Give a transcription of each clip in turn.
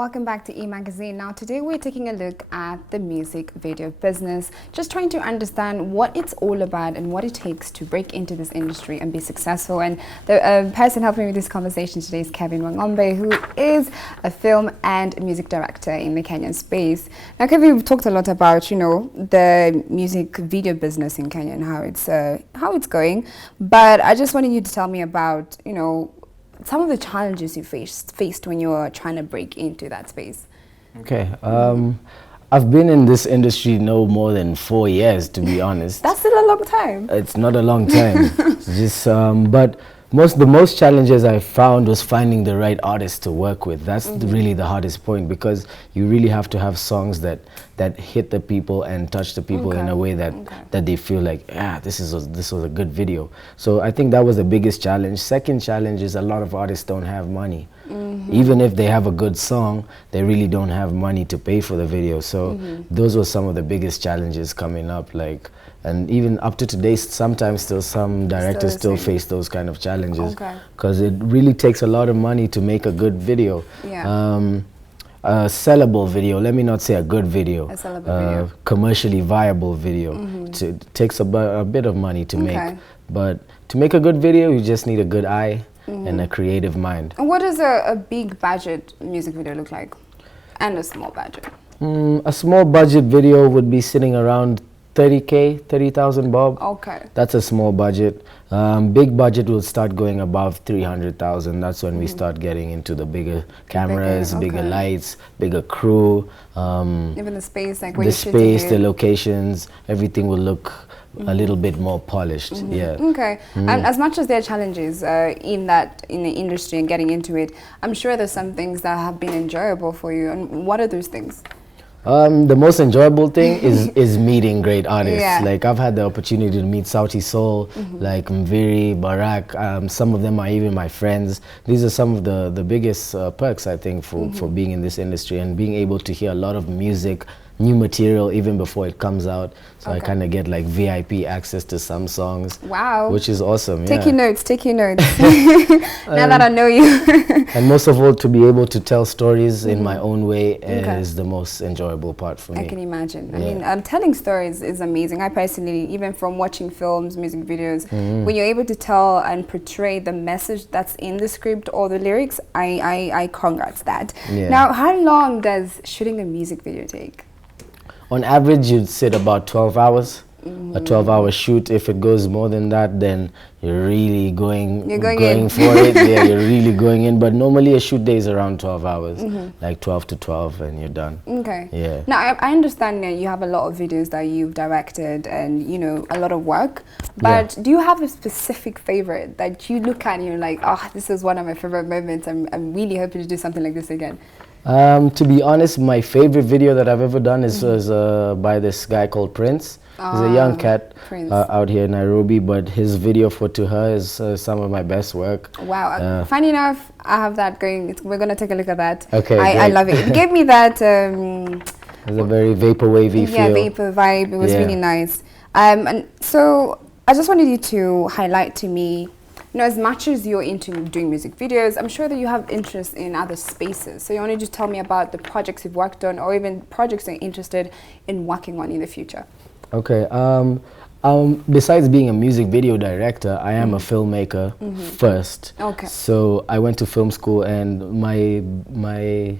Welcome back to E-Magazine. Now today we're taking a look at the music video business, just trying to understand what it's all about and what it takes to break into this industry and be successful. And the person helping me with this conversation today is Kevin Wangombe, who is a film and music director in the Kenyan space. Now Kevin, we've talked a lot about, you know, the music video business in Kenya and how it's going, but I just wanted you to tell me about, you know, some of the challenges you faced when you were trying to break into that space. Okay. I've been in this industry no more than 4 years, to be honest. That's still a long time. It's not a long time. It's just, but the most challenges I found was finding the right artist to work with. That's really the hardest point, because you really have to have songs that hit the people and touch the people in a way that they feel like, this was a good video. So I think that was the biggest challenge. Second challenge is a lot of artists don't have money. Even if they have a good song, they really don't have money to pay for the video. So those were some of the biggest challenges coming up. And even up to today, sometimes still some directors still face those kind of challenges, because it really takes a lot of money to make a good video. A sellable video, let me not say a good video, a sellable video. Commercially viable video. It takes a bit of money to make, but to make a good video, you just need a good eye and a creative mind. And what does a big budget music video look like, and a small budget? A small budget video would be sitting around 30K, 30,000 bob. Okay. That's a small budget. Big budget will start going above 300,000. That's when we start getting into the bigger cameras, bigger lights, bigger crew. Even the space, like the space, the locations, everything will look a little bit more polished. Okay. And as much as there are challenges in the industry and getting into it, I'm sure there's some things that have been enjoyable for you. And what are those things? The most enjoyable thing is meeting great artists. Like, I've had the opportunity to meet Sauti Sol, like Mviri, Barak. Some of them are even my friends. These are some of the biggest perks, I think, for being in this industry, and being able to hear a lot of music, new material even before it comes out. So I kind of get like VIP access to some songs. Wow. Which is awesome. Taking notes. Now that I know you. And most of all, to be able to tell stories in my own way is the most enjoyable part for me. I can imagine. I mean, telling stories is amazing. I personally, even from watching films, music videos, when you're able to tell and portray the message that's in the script or the lyrics, I congrats that. Now, how long does shooting a music video take? On average, you'd sit about 12 hours. A 12-hour shoot. If it goes more than that, then you're really going for it. Yeah, you're really going in. But normally a shoot day is around 12 hours, like 12 to 12, and you're done. Okay. Yeah. Now, I understand that you have a lot of videos that you've directed and, you know, a lot of work. But do you have a specific favorite that you look at and you're like, oh, this is one of my favorite moments. I'm really hoping to do something like this again? To be honest, my favorite video that I've ever done is by this guy called Prince. He's a young cat out here in Nairobi, but his video for To Her is some of my best work. Wow. Funny enough, I have that going. We're going to take a look at that. Okay. I love it. It gave me that... it's a very vaporwavy feel. Yeah, vapor vibe. It was really nice. And so I just wanted you to highlight to me, you know, as much as you're into doing music videos, I'm sure that you have interest in other spaces. So you want to just tell me about the projects you've worked on, or even projects you're interested in working on in the future. Okay. Besides being a music video director, I am a filmmaker first. Okay. So I went to film school, and my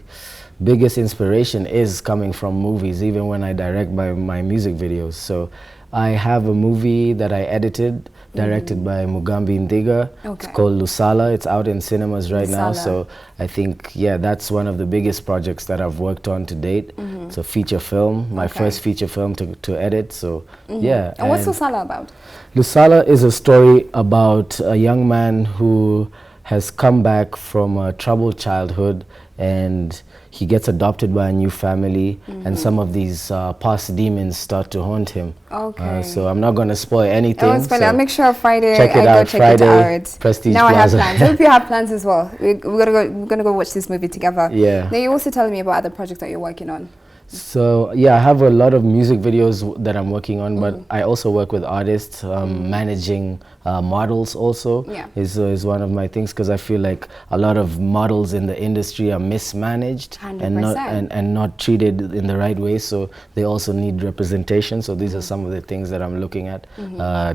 biggest inspiration is coming from movies, even when I direct my music videos. So I have a movie that I edited, directed by Mugambi Ndiga. It's called Lusala. It's out in cinemas right now. So I think, that's one of the biggest projects that I've worked on to date. It's a feature film, my first feature film to edit. So yeah. And what's Lusala about? Lusala is a story about a young man who has come back from a troubled childhood, and he gets adopted by a new family, and some of these past demons start to haunt him. Okay. So I'm not going to spoil anything. Oh, it's funny. I'll make sure Friday check it out. Friday, Prestige now Plaza. I have plans. I hope you have plans as well. We're gonna go watch this movie together. Yeah. Now you're also telling me about other projects that you're working on. So yeah, I have a lot of music videos that I'm working on, but I also work with artists, managing models also Yeah. is one of my things, because I feel like a lot of models in the industry are mismanaged and not 100%. and not treated in the right way, so they also need representation. So these are some of the things that I'm looking at.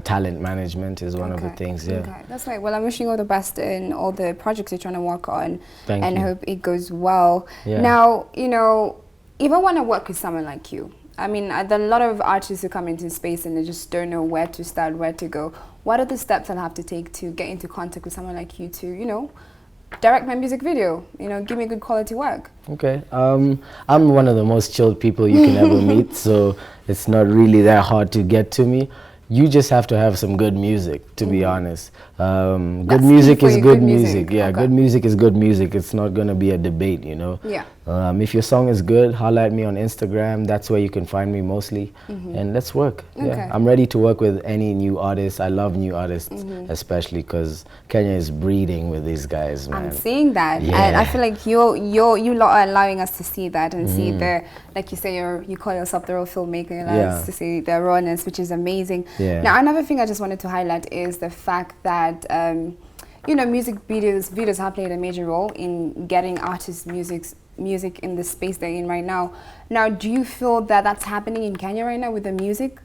Talent management is one of the things. Yeah. Okay, that's right. Well, I'm wishing you all the best in all the projects you're trying to work on. Thank and you. hope it goes well. Yeah. Now, you know, if I want to work with someone like you, I mean, there are a lot of artists who come into space and they just don't know where to start, where to go. What are the steps I'll have to take to get into contact with someone like you to, you know, direct my music video, you know, give me good quality work? Okay. I'm one of the most chilled people you can ever meet, so it's not really that hard to get to me. You just have to have some good music, to be honest. Good That's music key for is you, good good music. music. Yeah, Okay. good music is good music. It's not going to be a debate, you know. Yeah. If your song is good, holla at me on Instagram. That's where you can find me mostly. And let's work. Okay. Yeah, I'm ready to work with any new artist. I love new artists, especially because Kenya is breeding with these guys, man. I'm seeing that, Yeah. and I feel like you lot are allowing us to see that and see the, like you say, you call yourself the real filmmaker. You allow us to see the rawness, which is amazing. Yeah. Now, another thing I just wanted to highlight is the fact that you know, music videos have played a major role in getting artists' music in the space they're in right now. Now, do you feel that that's happening in Kenya right now with the music?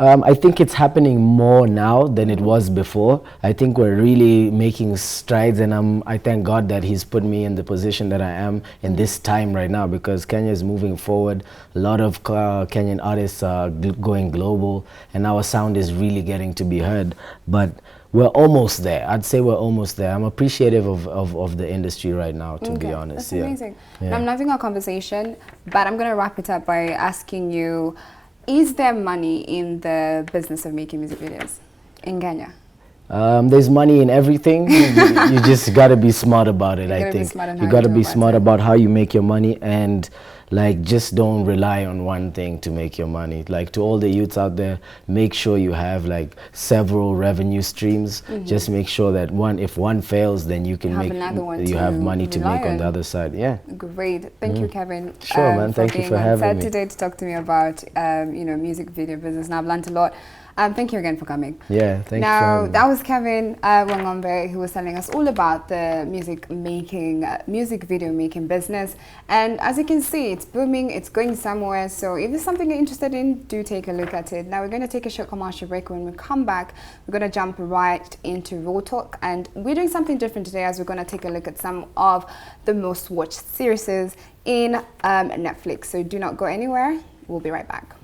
I think it's happening more now than it was before. I think we're really making strides, and I thank God that He's put me in the position that I am in this time right now, because Kenya is moving forward. A lot of Kenyan artists are going global, and our sound is really getting to be heard. But we're almost there. I'd say we're almost there. I'm appreciative of the industry right now, to be honest. That's amazing. Now, I'm having a conversation, but I'm going to wrap it up by asking you, is there money in the business of making music videos in Kenya? There's money in everything. You just got to be smart about it, I think. You got to be smart about how you make your money, and like, just don't rely on one thing to make your money. Like, to all the youths out there, make sure you have like several revenue streams. Just make sure that if one fails, then you can you have money to make on the other side. Yeah. Great. Thank you, Kevin. Sure, man. Thank you for having me today to talk to me about you know, music video business. Now, I've learned a lot. Thank you again for coming. Yeah, thank you for having me. That was Kevin Wangombe, who was telling us all about the music video making business. And as you can see, it's booming, it's going somewhere. So if it's something you're interested in, do take a look at it. Now we're going to take a short commercial break. When we come back, we're going to jump right into Raw Talk. And we're doing something different today, as we're going to take a look at some of the most watched series in Netflix. So do not go anywhere. We'll be right back.